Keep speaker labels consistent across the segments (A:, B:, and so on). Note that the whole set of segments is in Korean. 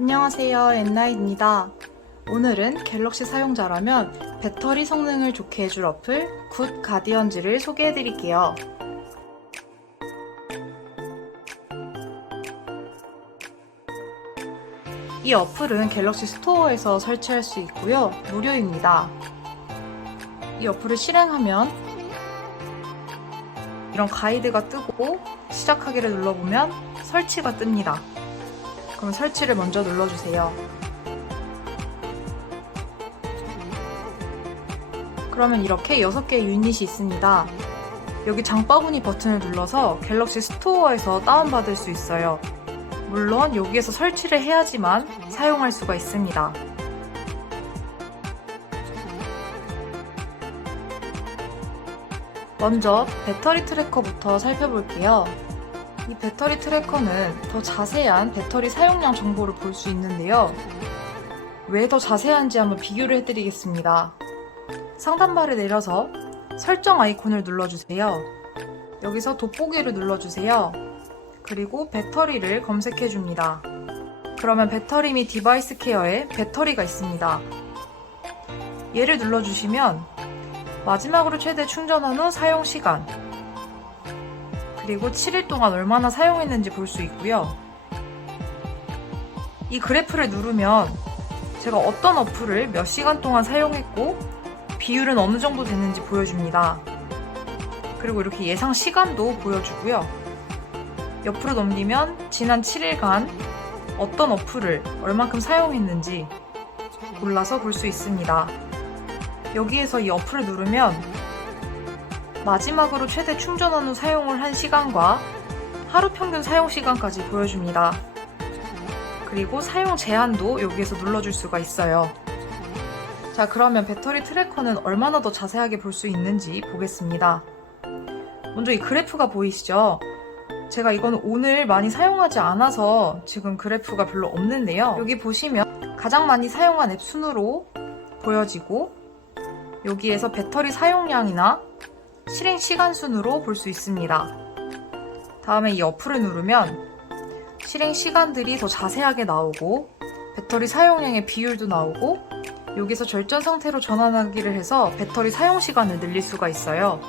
A: 안녕하세요. 엔나잇입니다. 오늘은 갤럭시 사용자라면 배터리 성능을 좋게 해줄 어플 굿 가디언즈를 소개해 드릴게요. 이 어플은 갤럭시 스토어에서 설치할 수 있고요. 무료입니다. 이 어플을 실행하면 이런 가이드가 뜨고 시작하기를 눌러보면 설치가 뜹니다. 그럼 설치를 먼저 눌러주세요. 그러면 이렇게 6개의 유닛이 있습니다. 여기 장바구니 버튼을 눌러서 갤럭시 스토어에서 다운받을 수 있어요. 물론 여기에서 설치를 해야지만 사용할 수가 있습니다. 먼저 배터리 트래커부터 살펴볼게요. 이 배터리 트래커는 더 자세한 배터리 사용량 정보를 볼 수 있는데요. 왜 더 자세한지 한번 비교를 해드리겠습니다. 상단바를 내려서 설정 아이콘을 눌러주세요. 여기서 돋보기를 눌러주세요. 그리고 배터리를 검색해줍니다. 그러면 배터리 및 디바이스 케어에 배터리가 있습니다. 얘를 눌러주시면 마지막으로 최대 충전한 후 사용 시간, 그리고 7일 동안 얼마나 사용했는지 볼 수 있고요. 이 그래프를 누르면 제가 어떤 어플을 몇 시간 동안 사용했고 비율은 어느 정도 됐는지 보여줍니다. 그리고 이렇게 예상 시간도 보여주고요. 옆으로 넘기면 지난 7일간 어떤 어플을 얼만큼 사용했는지 골라서 볼 수 있습니다. 여기에서 이 어플을 누르면 마지막으로 최대 충전한 후 사용을 한 시간과 하루 평균 사용 시간까지 보여줍니다. 그리고 사용 제한도 여기에서 눌러줄 수가 있어요. 자, 그러면 배터리 트래커는 얼마나 더 자세하게 볼 수 있는지 보겠습니다. 먼저 이 그래프가 보이시죠? 제가 이거는 오늘 많이 사용하지 않아서 지금 그래프가 별로 없는데요. 여기 보시면 가장 많이 사용한 앱 순으로 보여지고 여기에서 배터리 사용량이나 실행 시간 순으로 볼 수 있습니다. 다음에 이 어플을 누르면 실행 시간들이 더 자세하게 나오고 배터리 사용량의 비율도 나오고 여기서 절전 상태로 전환하기를 해서 배터리 사용 시간을 늘릴 수가 있어요.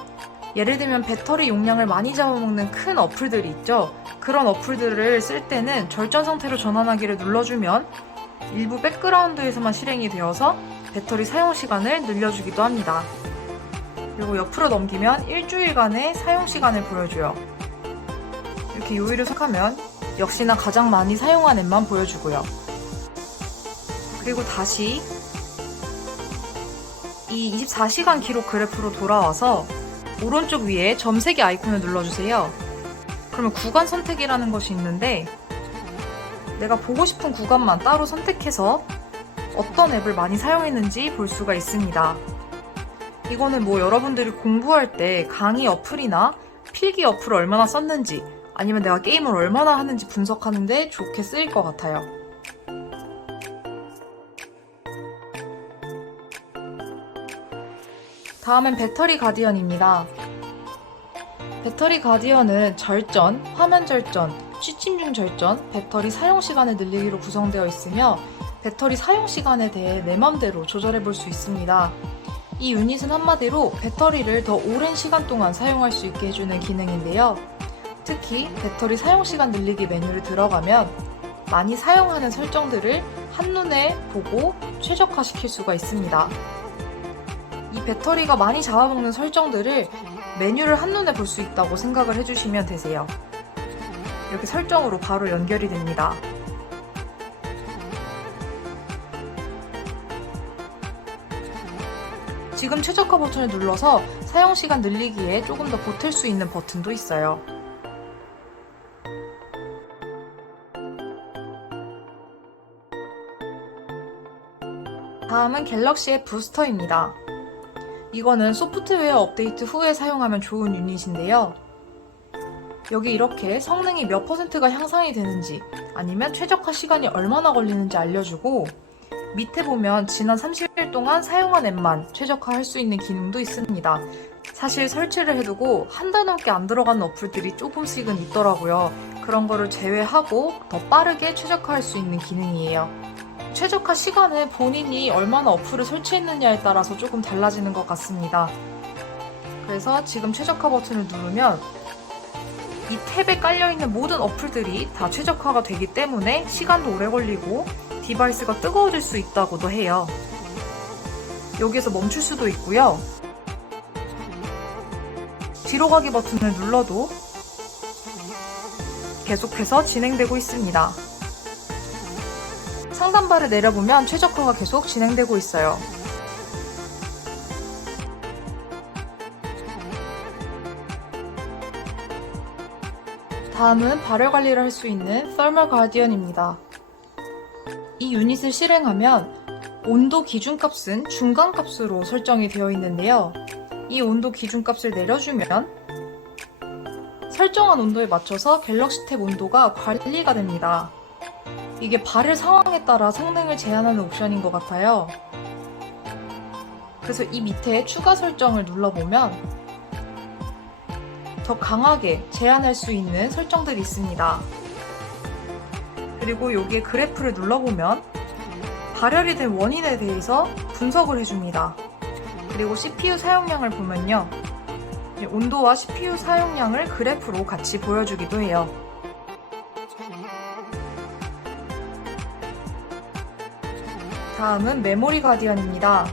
A: 예를 들면 배터리 용량을 많이 잡아먹는 큰 어플들이 있죠. 그런 어플들을 쓸 때는 절전 상태로 전환하기를 눌러주면 일부 백그라운드에서만 실행이 되어서 배터리 사용 시간을 늘려주기도 합니다. 그리고 옆으로 넘기면 일주일간의 사용 시간을 보여줘요. 이렇게 요일을 선택하면 역시나 가장 많이 사용한 앱만 보여주고요. 그리고 다시 이 24시간 기록 그래프로 돌아와서 오른쪽 위에 점세개 아이콘을 눌러주세요. 그러면 구간 선택이라는 것이 있는데 내가 보고 싶은 구간만 따로 선택해서 어떤 앱을 많이 사용했는지 볼 수가 있습니다. 이거는 뭐 여러분들이 공부할 때 강의 어플이나 필기 어플을 얼마나 썼는지 아니면 내가 게임을 얼마나 하는지 분석하는데 좋게 쓰일 것 같아요. 다음은 배터리 가디언입니다. 배터리 가디언은 절전, 화면 절전, 취침 중 절전, 배터리 사용 시간을 늘리기로 구성되어 있으며 배터리 사용 시간에 대해 내 맘대로 조절해 볼 수 있습니다. 이 유닛은 한마디로 배터리를 더 오랜 시간 동안 사용할 수 있게 해주는 기능인데요. 특히 배터리 사용 시간 늘리기 메뉴를 들어가면 많이 사용하는 설정들을 한눈에 보고 최적화시킬 수가 있습니다. 이 배터리가 많이 잡아먹는 설정들을 메뉴를 한눈에 볼 수 있다고 생각을 해주시면 되세요. 이렇게 설정으로 바로 연결이 됩니다. 지금 최적화 버튼을 눌러서 사용 시간 늘리기에 조금 더 보탤 수 있는 버튼도 있어요. 다음은 갤럭시의 부스터입니다. 이거는 소프트웨어 업데이트 후에 사용하면 좋은 유닛인데요. 여기 이렇게 성능이 몇 퍼센트가 향상이 되는지 아니면 최적화 시간이 얼마나 걸리는지 알려주고 밑에 보면 지난 30일 동안 사용한 앱만 최적화할 수 있는 기능도 있습니다. 사실 설치를 해두고 한 달 넘게 안 들어가는 어플들이 조금씩은 있더라고요. 그런 거를 제외하고 더 빠르게 최적화할 수 있는 기능이에요. 최적화 시간은 본인이 얼마나 어플을 설치했느냐에 따라서 조금 달라지는 것 같습니다. 그래서 지금 최적화 버튼을 누르면 이 탭에 깔려있는 모든 어플들이 다 최적화가 되기 때문에 시간도 오래 걸리고 디바이스가 뜨거워질 수 있다고도 해요. 여기에서 멈출 수도 있고요. 뒤로 가기 버튼을 눌러도 계속해서 진행되고 있습니다. 상단바를 내려보면 최적화가 계속 진행되고 있어요. 다음은 발열 관리를 할 수 있는 Thermal Guardian입니다. 이 유닛을 실행하면 온도 기준값은 중간값으로 설정이 되어 있는데요. 이 온도 기준값을 내려주면 설정한 온도에 맞춰서 갤럭시 탭 온도가 관리가 됩니다. 이게 발열 상황에 따라 성능을 제한하는 옵션인 것 같아요. 그래서 이 밑에 추가 설정을 눌러보면 더 강하게 제한할 수 있는 설정들이 있습니다. 그리고 여기에 그래프를 눌러보면 발열이 된 원인에 대해서 분석을 해줍니다. 그리고 CPU 사용량을 보면요. 온도와 CPU 사용량을 그래프로 같이 보여주기도 해요. 다음은 메모리 가디언입니다.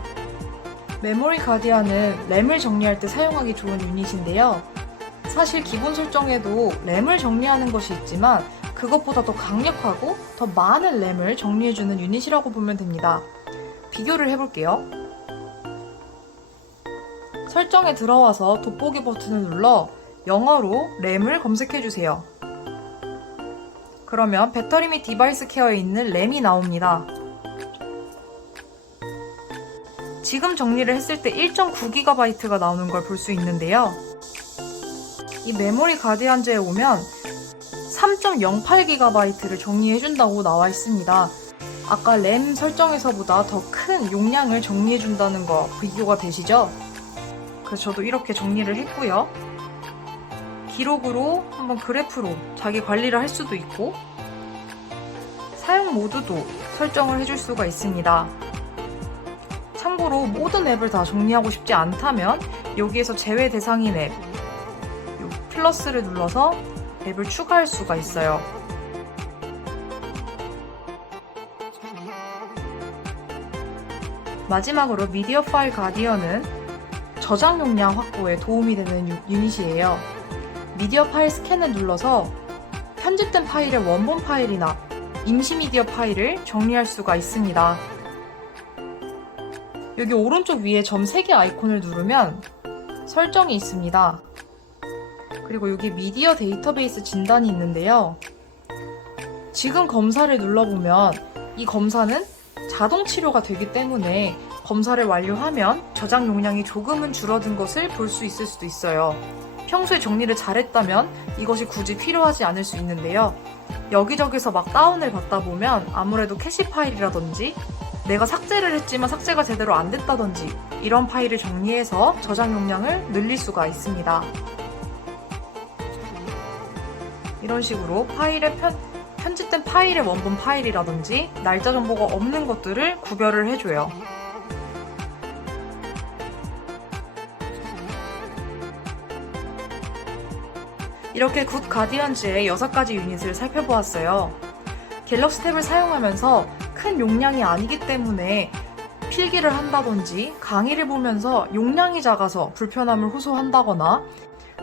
A: 메모리 가디언은 램을 정리할 때 사용하기 좋은 유닛인데요. 사실 기본 설정에도 램을 정리하는 것이 있지만 그것보다 더 강력하고 더 많은 램을 정리해주는 유닛이라고 보면 됩니다. 비교를 해볼게요. 설정에 들어와서 돋보기 버튼을 눌러 영어로 램을 검색해주세요. 그러면 배터리 및 디바이스 케어에 있는 램이 나옵니다. 지금 정리를 했을 때 1.9GB가 나오는 걸 볼 수 있는데요. 이 메모리 가디언즈에 오면 3.08GB를 정리해준다고 나와 있습니다. 아까 램 설정에서보다 더 큰 용량을 정리해준다는 거 비교가 되시죠? 그래서 저도 이렇게 정리를 했고요. 기록으로 한번 그래프로 자기 관리를 할 수도 있고 사용 모드도 설정을 해줄 수가 있습니다. 참고로 모든 앱을 다 정리하고 싶지 않다면 여기에서 제외 대상인 앱 플러스를 눌러서 앱을 추가할 수가 있어요. 마지막으로 미디어 파일 가디언은 저장 용량 확보에 도움이 되는 유, 유닛이에요. 미디어 파일 스캔을 눌러서 편집된 파일의 원본 파일이나 임시 미디어 파일을 정리할 수가 있습니다. 여기 오른쪽 위에 점 3개 아이콘을 누르면 설정이 있습니다. 그리고 여기 미디어 데이터베이스 진단이 있는데요. 지금 검사를 눌러보면 이 검사는 자동 치료가 되기 때문에 검사를 완료하면 저장 용량이 조금은 줄어든 것을 볼 수 있을 수도 있어요. 평소에 정리를 잘했다면 이것이 굳이 필요하지 않을 수 있는데요. 여기저기서 막 다운을 받다 보면 아무래도 캐시 파일이라든지 내가 삭제를 했지만 삭제가 제대로 안 됐다든지 이런 파일을 정리해서 저장 용량을 늘릴 수가 있습니다. 이런 식으로 파일의 편, 편집된 파일의 원본 파일이라든지 날짜 정보가 없는 것들을 구별을 해줘요. 이렇게 굿 가디언즈의 6가지 유닛을 살펴보았어요. 갤럭시 탭을 사용하면서 큰 용량이 아니기 때문에 필기를 한다든지 강의를 보면서 용량이 작아서 불편함을 호소한다거나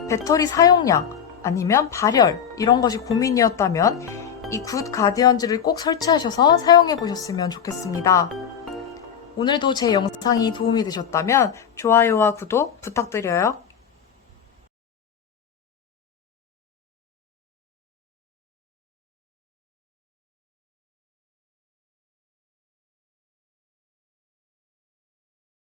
A: 배터리 사용량 아니면 발열 이런 것이 고민이었다면 이 굿 가디언즈를 꼭 설치하셔서 사용해 보셨으면 좋겠습니다. 오늘도 제 영상이 도움이 되셨다면 좋아요와 구독 부탁드려요.